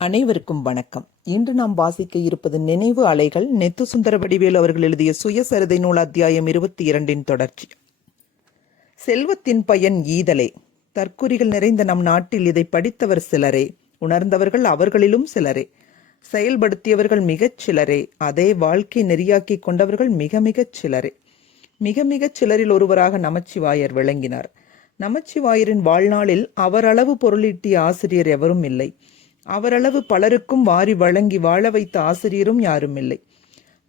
அனைவருக்கும் வணக்கம். இன்று நாம் வாசிக்க இருப்பது நினைவு அலைகள். நெத்து சுந்தர வடிவேலு அவர்கள் எழுதிய சுயசரிதை நூல் அத்தியாயம் 22 தொடர்ச்சி. செல்வத்தின் பயன் ஈதலே. தற்குறிகள் நிறைந்த நம் நாட்டில் இதை படித்தவர் சிலரே, உணர்ந்தவர்கள் அவர்களிலும் சிலரே, செயல்படுத்தியவர்கள் மிகச் சிலரே, அதே வாழ்க்கை நெறியாக்கி கொண்டவர்கள் மிக மிகச் சிலரே. மிக மிகச் சிலரில் ஒருவராக நமச்சிவாயர் விளங்கினார். நமச்சிவாயரின் வாழ்நாளில் அவரளவு பொருளீட்டிய ஆசிரியர் எவரும் இல்லை. அவரளவு பலருக்கும் வாரி வழங்கி வாழ வைத்த ஆசிரியரும் யாரும் இல்லை.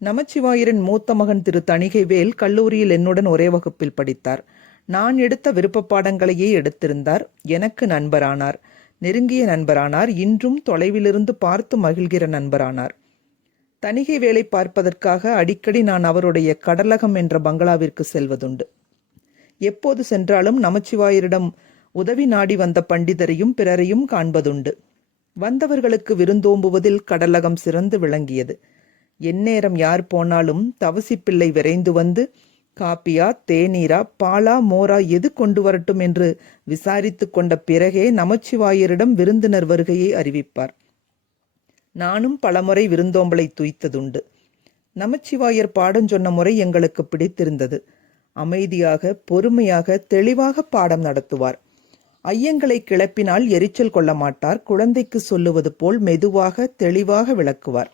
நமச்சிவாயரின் மூத்த மகன் திரு தணிகைவேல் கல்லூரியில் என்னுடன் ஒரே வகுப்பில் படித்தார். நான் எடுத்த விருப்ப பாடங்களையே எடுத்திருந்தார். எனக்கு நண்பரானார், நெருங்கிய நண்பரானார். இன்றும் தொலைவிலிருந்து பார்த்து மகிழ்கிற நண்பரானார். தணிகைவேலை பார்ப்பதற்காக அடிக்கடி நான் அவருடைய கடலகம் என்ற பங்களாவிற்கு செல்வதுண்டு. எப்போது சென்றாலும் நமச்சிவாயரிடம் உதவி நாடி வந்த பண்டிதரையும் பிறரையும் காண்பதுண்டு. வந்தவர்களுக்கு விருந்தோம்புவதில் கடலகம் சிறந்து விளங்கியது. எந்நேரம் யார் போனாலும் தவசிப்பிள்ளை விரைந்து வந்து காப்பியா, தேநீரா, பாலா, மோரா எது கொண்டு வரட்டும் என்று விசாரித்து கொண்ட பிறகே நமச்சிவாயரிடம் விருந்தினர் வருகையை அறிவிப்பார். நானும் பலமுறை விருந்தோம்பலை துய்த்ததுண்டு. நமச்சிவாயர் பாடம் சொன்ன முறை எங்களுக்கு பிடித்திருந்தது. அமைதியாக, பொறுமையாக, தெளிவாக பாடம் நடத்துவார். ஐயங்களை கிளப்பினால் எரிச்சல் கொள்ள மாட்டார். குழந்தைக்கு சொல்லுவது போல் மெதுவாக தெளிவாக விளக்குவார்.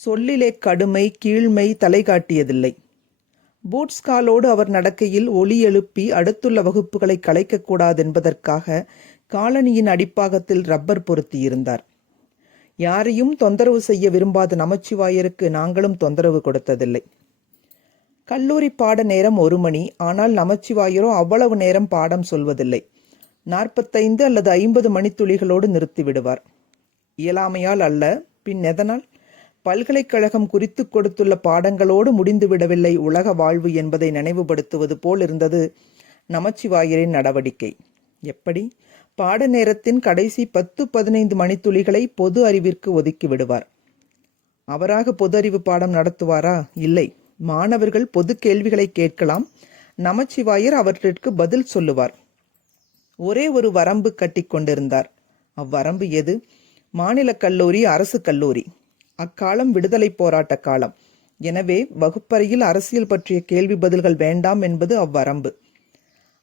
சொல்லிலே கடுமை, கீழ்மை தலை காட்டியதில்லை. பூட்ஸ் காலோடு அவர் நடக்கையில் ஒலி எழுப்பி அடுத்துள்ள வகுப்புகளை கலைக்கக்கூடாது என்பதற்காக காலனியின் அடிப்பாகத்தில் ரப்பர் பொருத்தியிருந்தார். யாரையும் தொந்தரவு செய்ய விரும்பாத நமச்சிவாயருக்கு நாங்களும் தொந்தரவு கொடுத்ததில்லை. கல்லூரி பாட நேரம் 1 மணி. ஆனால் நமச்சிவாயரோ அவ்வளவு நேரம் பாடம் சொல்வதில்லை. 45 அல்லது 50 மணித்துளிகளோடு நிறுத்திவிடுவார். இயலாமையால் அல்ல, பின் எதனால்? பல்கலைக்கழகம் குறித்து கொடுத்துள்ள பாடங்களோடு முடிந்துவிடவில்லை உலக வாழ்வு என்பதை நினைவுபடுத்துவது போல் இருந்தது நமச்சிவாயரின் நடவடிக்கை. எப்படி? பாட நேரத்தின் கடைசி 10-15 மணித்துளிகளை பொது அறிவிற்கு ஒதுக்கி விடுவார். அவராக பொது அறிவு பாடம் நடத்துவாரா? இல்லை. மாணவர்கள் பொது கேள்விகளை கேட்கலாம். நமச்சிவாயர் அவற்றிற்கு பதில் சொல்லுவார். ஒரே ஒரு வரம்பு கட்டி கொண்டிருந்தார். அவ்வரம்பு எது? மாநில கல்லூரி அரசு கல்லூரி. அக்காலம் விடுதலை போராட்ட காலம். எனவே வகுப்பறையில் அரசியல் பற்றிய கேள்வி பதில்கள் வேண்டாம் என்பது அவ்வரம்பு.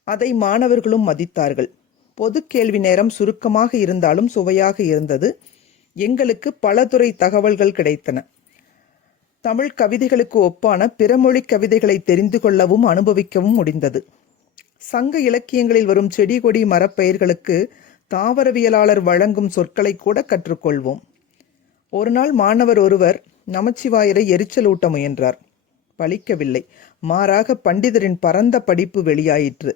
அதை மாணவர்களும் மதித்தார்கள். பொது கேள்வி நேரம் சுருக்கமாக இருந்தாலும் சுவையாக இருந்தது. எங்களுக்கு பல துறை தகவல்கள் கிடைத்தன. தமிழ் கவிதைகளுக்கு ஒப்பான பிறமொழி கவிதைகளை தெரிந்து கொள்ளவும் அனுபவிக்கவும் முடிந்தது. சங்க இலக்கியங்களில் வரும் செடி கொடி மரப்பெயர்களுக்கு தாவரவியலாளர் வழங்கும் சொற்களை கூட கற்றுக்கொள்வோம். ஒரு நாள் மாணவர் ஒருவர் நமச்சிவாயரை எரிச்சலூட்ட முயன்றார். பலிக்கவில்லை. மாறாக பண்டிதரின் பரந்த படிப்பு வெளியாயிற்று.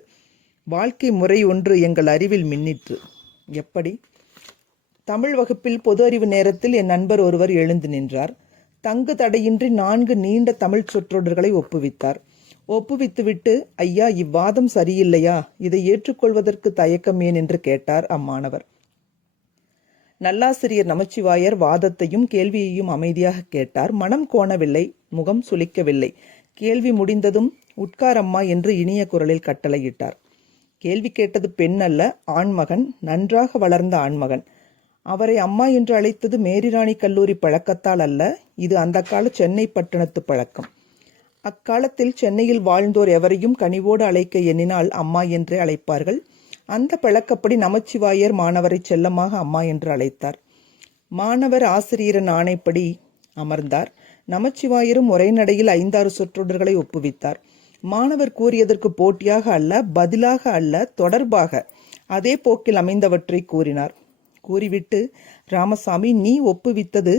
வாழ்க்கை முறை ஒன்று எங்கள் அறிவில் மின்னிற்று. எப்படி? தமிழ் வகுப்பில் பொது அறிவு நேரத்தில் என் நண்பர் ஒருவர் எழுந்து நின்றார். தங்கு தடையின்றி 4 நீண்ட தமிழ் சொற்றொடர்களை ஒப்புவித்தார். ஒப்புவித்துவிட்டு, ஐயா, இவ்வாதம் சரியில்லையா? இதை ஏற்றுக்கொள்வதற்கு தயக்கம் ஏன் என்று கேட்டார் அம்மாணவர். நல்லாசிரியர் நமச்சிவாயர் வாதத்தையும் கேள்வியையும் அமைதியாக கேட்டார். மனம் கோணவில்லை, முகம் சுளிக்கவில்லை. கேள்வி முடிந்ததும் உட்காரம்மா என்று இனிய குரலில் கட்டளையிட்டார். கேள்வி கேட்டது பெண் அல்ல, ஆண்மகன், நன்றாக வளர்ந்த ஆண்மகன். அவரை அம்மா என்று அழைத்தது மேரிராணி கல்லூரி பழக்கத்தால் அல்ல, இது அந்த கால சென்னை பட்டணத்து பழக்கம். அக்காலத்தில் சென்னையில் வாழ்ந்தோர் எவரையும் கனிவோடு அழைக்க எண்ணினால் அம்மா என்றே அழைப்பார்கள். அந்த பழக்கப்படி நமச்சிவாயர் மாணவரை செல்லமாக அம்மா என்று அழைத்தார். மாணவர் ஆசிரியரின் ஆணைப்படி அமர்ந்தார். நமச்சிவாயரும் ஒரே நடையில் 5-6 சொற்றொடர்களை ஒப்புவித்தார். மாணவர் கூறியதற்கு போட்டியாக அல்ல, பதிலாக அல்ல, தொடர்பாக அதே போக்கில் அமைந்தவற்றை கூறினார். கூறிவிட்டு, ராமசாமி, நீ ஒப்புவித்தது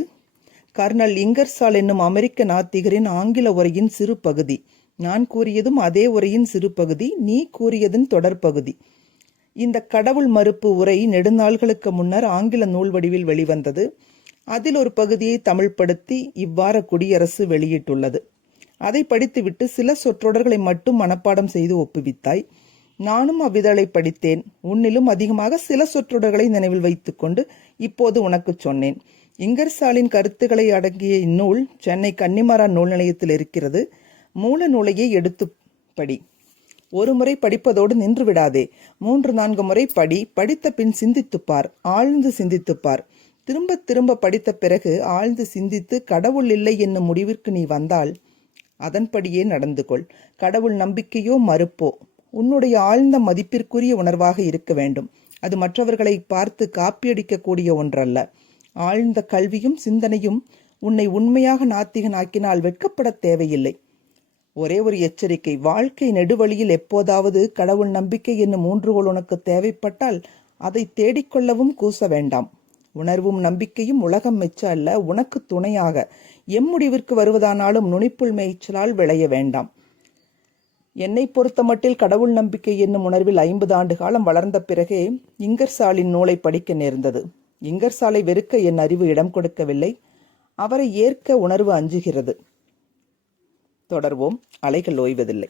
கர்னல் இங்கர்சால் என்னும் அமெரிக்க நாத்திகரின் ஆங்கில உரையின் சிறு பகுதி. நான் கூறியதும் அதே உரையின் சிறு பகுதி. நீ கூறியதன் தொடர் பகுதி. இந்த கடவுள் மறுப்பு உரை நெடுநாள்களுக்கு முன்னர் ஆங்கில நூல் வடிவில் வெளிவந்தது. அதில் ஒரு பகுதியை தமிழ்படுத்தி இவ்வாறு குடியரசு வெளியிட்டுள்ளது. அதை படித்துவிட்டு சில சொற்றொடர்களை மட்டும் மனப்பாடம் செய்து ஒப்புவித்தாய். நானும் அவ்விதழை படித்தேன். உன்னிலும் அதிகமாக சில சொற்றொடர்களை நினைவில் வைத்துக்கொண்டு இப்போது உனக்கு சொன்னேன். இங்கர்சாலின் கருத்துக்களை அடங்கிய இந்நூல் சென்னை கன்னிமரா நூல் நிலையத்தில் இருக்கிறது. மூல நூலையே எடுத்து படி. ஒரு முறை படிப்பதோடு நின்று விடாதே. 3-4 முறை படி. படித்த பின் சிந்தித்துப்பார், ஆழ்ந்து சிந்தித்துப்பார். திரும்ப திரும்ப படித்த பிறகு ஆழ்ந்து சிந்தித்து கடவுள் இல்லை என்னும் முடிவிற்கு நீ வந்தால் அதன்படியே நடந்து கொள். கடவுள் நம்பிக்கையோ மறுப்போ உன்னுடைய ஆழ்ந்த மதிப்பிற்குரிய உணர்வாக இருக்க வேண்டும். அது மற்றவர்களை பார்த்து காப்பியடிக்கக்கூடிய ஒன்றல்ல. ஆழ்ந்த கல்வியும் சிந்தனையும் உன்னை உண்மையாக நாத்திகனாக்கினால் வெட்கப்பட தேவையில்லை. ஒரே ஒரு எச்சரிக்கை, வாழ்க்கை நெடுவழியில் எப்போதாவது கடவுள் நம்பிக்கை என்னும் ஊன்றுகோல் உனக்கு தேவைப்பட்டால் அதை தேடிக்கொள்ளவும் கூச வேண்டாம். உணர்வும் நம்பிக்கையும் உலகம் மெச்ச அல்ல, உனக்கு துணையாக எம்முடிவிற்கு வருவதானாலும் நுனிப்புள் மேய்ச்சலால் விளைய வேண்டாம். என்னை பொறுத்த மட்டில் கடவுள் நம்பிக்கை என்னும் உணர்வில் 50 ஆண்டு காலம் வளர்ந்த பிறகே இங்கர்சாலின் நூலை படிக்க நேர்ந்தது. இங்கர்சாலை வெறுக்க என் அறிவு இடம் கொடுக்கவில்லை, அவரை ஏற்க உணர்வு அஞ்சுகிறது. தொடர்வோம். அலைகள் ஓய்வதில்லை.